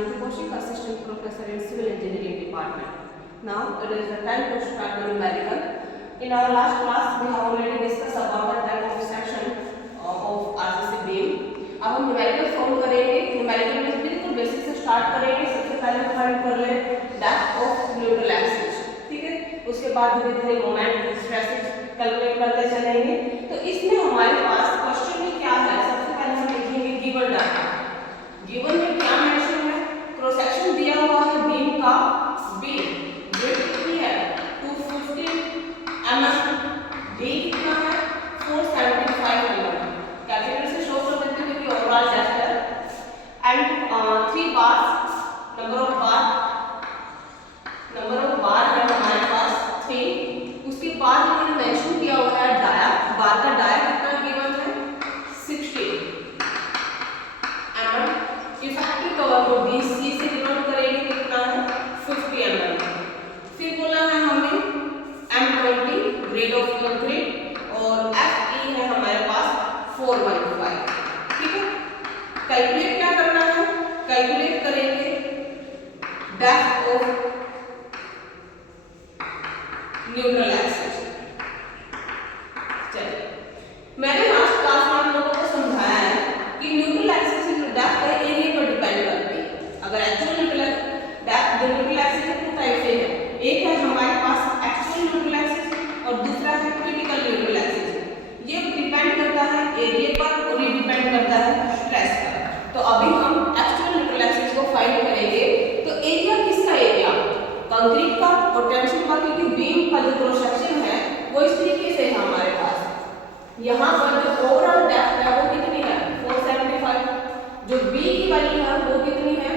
Nancy Kaushik, Assistant Professor in Civil Engineering Department. Now it is the time to start the numerical. In our last class, we have already discussed about the type of section of RCC beam. अब हम numerical form करेंगे. Numerical में बिल्कुल basic से start करेंगे. सबसे पहले find कर ले depth of neutral axis. ठीक है? उसके बाद धीरे धीरे मोमेंट स्ट्रेसेस कैलकुलेट करते चलेंगे. तो इसमें हमारे पास क्वेश्चन में क्या है, सबसे पहले हम लिखेंगे गिवन डाटा. गिवन में क्या मेंशन है, क्रॉस सेक्शन दिया हुआ है बीम का. बीम विड्थ कितनी है 250 mm, डी कितना है 475 mm. कैपिटल से शो कर देते हैं क्योंकि ओवरऑल डेप्थ है. एंड 3 बार्स, नंबर ऑफ बार है हमारे पास 3. उसके बाद इन्होंने मेंशन किया हुआ है डाया. बार का डाया कितना गिवन है 60 mm. इफेक्टिव कवर को BC से डिनोट करेंगे कितना है 50 mm. फिर बोला है हमें M20 ग्रेड ऑफ कंक्रीट और FE है हमारे पास 415. ठीक है. कैलकुलेट क्या करना है, कैलकुलेट करेंगे डेप्थ ऑफ न्यूट्रल एक्सिस. चलिए, मैंने लास्ट क्लास में आप लोगों को समझाया है कि न्यूट्रल एक्सिस की जो डेप्थ है एरिया पर डिपेंड करती है. अगर actual neutral depth, neutral axis है टू टाइप से है. एक है हमारे पास एक्चुअल न्यूट्रल एक्सिस और दूसरा है क्रिटिकल न्यूट्रल एक्सिस. ये डिपेंड करता है एरिया पर और ये डिपेंड करता है स्ट्रेस पर. तो अभी हम एक्चुअल न्यूट्रल एक्सिस को फाइंड करेंगे. तो एरिया किसका एरिया, कंक्रीट का और टेंशन का, क्योंकि बीम का जो क्रॉस सेक्शन है वो इस तरीके से है हमारे पास. यहाँ पर जो ओवरऑल डेप्थ है वो कितनी है 475. जो बी की वैल्यू है वो कितनी है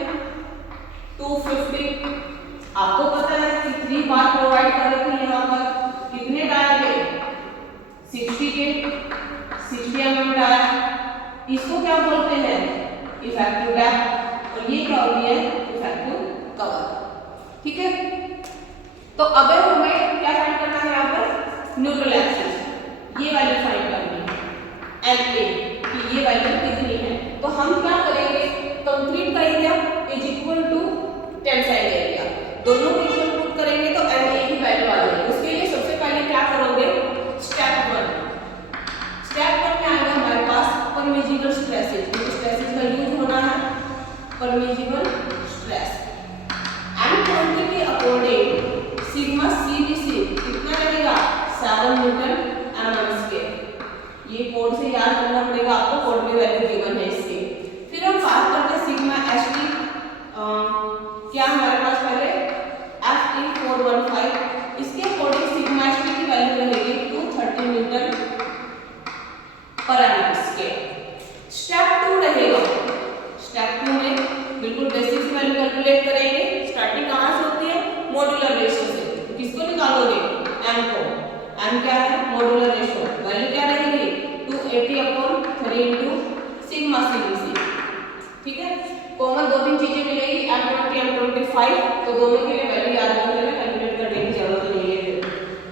250. आपको पता है कि 3 बार प्रोवाइड कर रहे थे. यहाँ पर कितने डाया गए 60 के 60 mm डाया. इसको क्या बोलते हैं इफेक्टिव डेप्थ और ये क्या होती है इफेक्टिव कवर. ठीक है. तो अब हमें क्या फाइंड करना है यहाँ पर न्यूट्रल एक्सिस. ये वैल्यू फाइंड करनी है LA कि ये वैल्यू कितनी है. तो हम क्या करेंगे, कंक्रीट का area is equal to tensile area, दोनों को इक्वल पुट करेंगे तो LA की वैल्यू आ जाएगी. उसके लिए सबसे पहले क्या करोगे, स्टेप 1 में आएगा हमारे पास परमिजिबल स्ट्रेसेस. स्ट्रेसेस का यूज होना है परमिजिबल स्ट्रेस. M20 के अकॉर्डिंग सिग्मा CBC कितना रहेगा 7 न्यूटन mm². ये कोड से याद करना पड़ेगा आपको, कोड में वैल्यू गिवन है इसकी. फिर हम बात करते हैं सिग्मा HT. क्या हमारे पास पहले FE 415. इसके अकॉर्डिंग सिग्मा HT की वैल्यू रहेगी 230 न्यूटन पर mm². स्टेप 2 रहेगा. स्टेप 2 में बिल्कुल बेसिक से वैल्यू कैलकुलेट करेंगे. स्टार्टिंग कहां से होती है, मॉड्यूलर रेशियो से. किसको निकालोगे, m को. m क्या है मॉड्यूलर रेशियो. वैल्यू क्या रहेगी 280/3 इनटू सिग्मा CBC. ठीक है. कॉमन 2-3 चीजें मिलेगी M20 M25. तो दोनों के लिए वैल्यू याद रख लेना, कैलकुलेट करने की जरूरत नहीं है.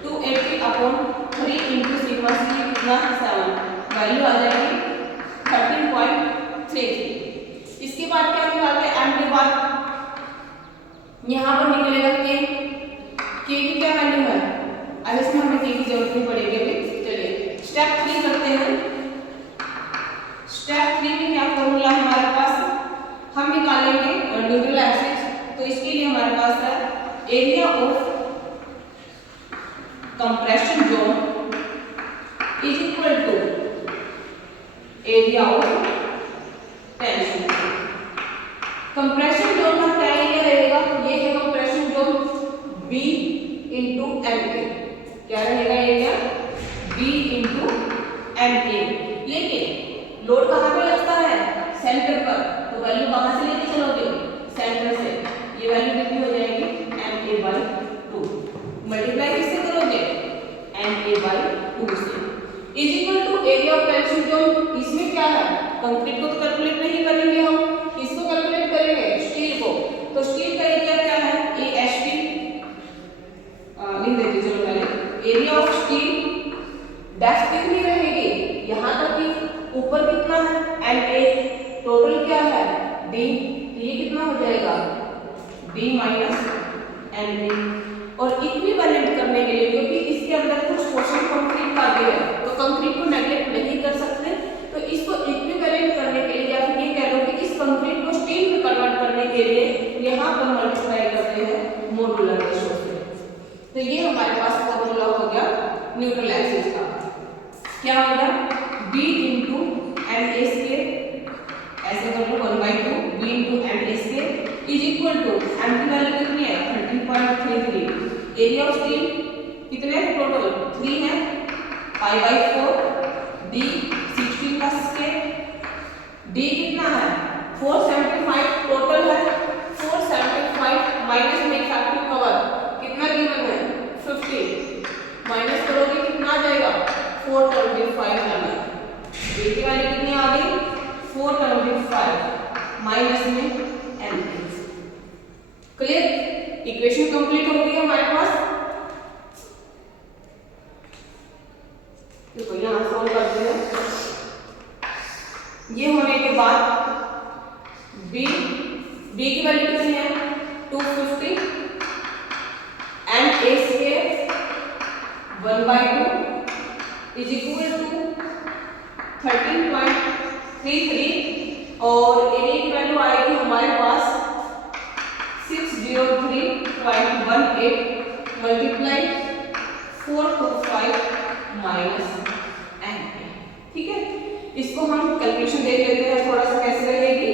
280/3 इनटू सिग्मा C कितना 7. वैल्यू आ जाएगी 13.33. इसके बाद क्या निकालते हैं, m के बाद यहाँ पर निकलेगा k की क्या वैल्यू है. अब इसमें हमें k की जरूरत नहीं पड़ेगी अभी. चलिए स्टेप 3 करते हैं. स्टेप 3 में क्या फॉर्मूला हमारे पास, हम निकालेंगे न्यूट्रल एक्सिस. तो इसके लिए हमारे पास है area of compression zone is equal to area of tension. Compression zone का क्या एरिया रहेगा, ये है compression zone B into MA. क्या रहेगा एरिया B इंटू MA. लेकिन लोड कहाँ पे लगता है सेंटर पर, तो वैल्यू कहाँ से लेके चलोगे सेंटर से. ये वैल्यू कितनी हो जाएगी MA/2. मल्टीप्लाई किससे करोगे MA/2 से. Is equal to area of tension zone. इसमें क्या है, कंक्रीट को तो कैलकुलेट नहीं करेंगे हम, किसको कैलकुलेट करेंगे स्टील को. तो स्टील का एरिया क्या है AHT. लिख देते चलो पहले एरिया ऑफ स्टील. डेप्थ कितनी रहेगी यहाँ तक की, ऊपर कितना है MA. टोटल क्या है D. ये कितना हो जाएगा डी माइनस एन बी। और इक्विवेलेंट करने के लिए, क्योंकि इसके अंदर कुछ पोर्शन कंक्रीट का भी है तो कंक्रीट को नेगलेक्ट नहीं कर सकते, तो इसको इक्विवेलेंट करने के लिए या फिर ये कह लो कि इस कंक्रीट को स्टील में कन्वर्ट करने के लिए यहाँ पर मल्टीप्लाई करते हैं मॉड्यूलर रेशो से। तो ये हमारे पास फॉर्मूला हो गया न्यूट्रल एक्सिस का। क्या हो गया? b into n a square, ऐसे कर लो 1/2 b into n a square is equal to m की वैल्यू कितनी है 13.33, एरिया ऑफ स्टील कितने हैं टोटल 3 है, pi/4, d 16 का स्क्वायर, d कितना है 475 टोटल है, 475 माइनस में इफेक्टिव कवर कितना गिवन है 50, माइनस करोगे कितना आ जाएगा 425 आना। b की वैल्यू कितनी आ गई 425 माइनस में n। क्लियर? इक्वेशन कंप्लीट हो गई हमारे पास। देखो यहाँ सॉल्व करते हैं। ये होने के बाद b की वैल्यू कितनी है 250 and a square 1/2 is equal to 13.33 और एरिया की वैल्यू आएगी हमारे पास 603.18 मल्टीप्लाई 425 माइनस एन। ठीक है, इसको हम कैलकुलेशन देख लेते हैं थोड़ा सा कैसे रहेगी।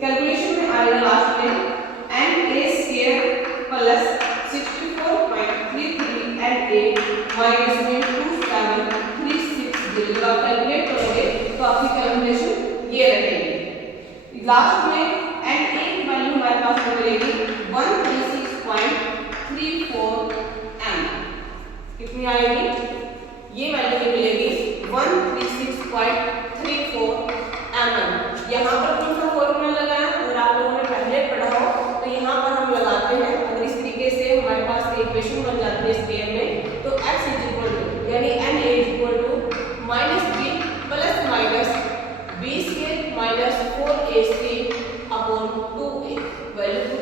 कैलकुलेशन में आएगा लास्ट में n a square plus 64.33 n a minus में 2736। जब आप कैलकुलेट करोगे तो आपकी कैलकुलेशन ये रहेगी। लास्ट में एन ए की वैल्यू हमारे पास मिलेगी 136.34 एम। कितनी आएगी? ये वैल्यू मिलेगी 136.34 mm। यहाँ पर कौन सा फॉर्मूला लगाया? अगर आप लोगों ने पहले पढ़ा हो तो यहाँ पर हम लगाते हैं। अगर इस तरीके से हमारे पास इक्वेशन बन जाती है स्क्वायर में, तो x इज इक्वल टू यानी n is equal to minus b plus minus b square minus 4ac upon 2a। Value